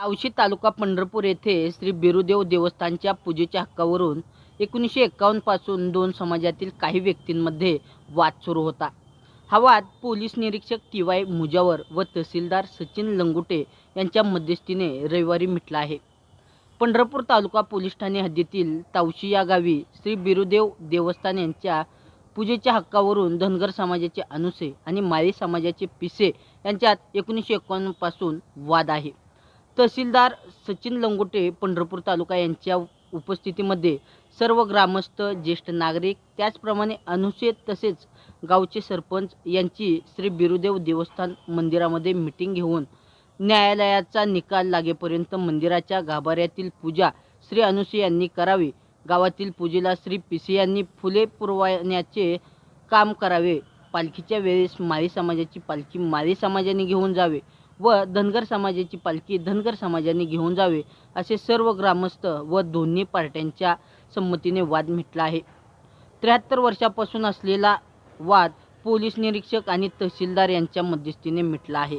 तावशी तालुका पंढरपूर येथे श्री बिरुदेव देवस्थानच्या पूजेच्या हक्कावरून एकोणीसशे एक्कावन्नपासून दोन समाजातील काही व्यक्तींमध्ये वाद सुरू होता. हा वाद पोलीस निरीक्षक टी वाय मुजावर व तहसीलदार सचिन लंगुटे यांच्या मध्यस्थीने रविवारी मिटला आहे. पंढरपूर तालुका पोलीस ठाणे हद्दीतील तावशी या गावी श्री बिरुदेव देवस्थान यांच्या पूजेच्या हक्कावरून धनगर समाजाचे अनुसे आणि माळी समाजाचे पिसे यांच्यात एकोणीसशे एकावन्नपासून वाद आहे. तहसीलदार सचिन लंगोटे पंढरपूर तालुका यांच्या उपस्थितीमध्ये सर्व ग्रामस्थ ज्येष्ठ नागरिक त्याचप्रमाणे अनुसूचित तसेच गावचे सरपंच यांची श्री बिरुदेव देवस्थान मंदिरामध्ये मिटिंग घेऊन न्यायालयाचा निकाल लागेपर्यंत मंदिराच्या गाभाऱ्यातील पूजा श्री अनुसूया यांनी करावी. गावातील पूजेला श्री पिसे यांनी फुले पुरवण्याचे काम करावे. पालखीच्या वेळेस माळी समाजाची पालखी माळी समाजाने घेऊन जावे. व धनगर समाजाची पालखी धनगर समाजाने घेऊन जावे असे सर्व ग्रामस्थ व दोन्ही पार्ट्यांच्या संमतीने वाद मिटला आहे. त्र्याहत्तर वर्षापासून असलेला वाद पोलीस निरीक्षक आणि तहसीलदार यांच्या मध्यस्थीने मिटला आहे.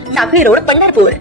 साखळी रोड पंढरपूर.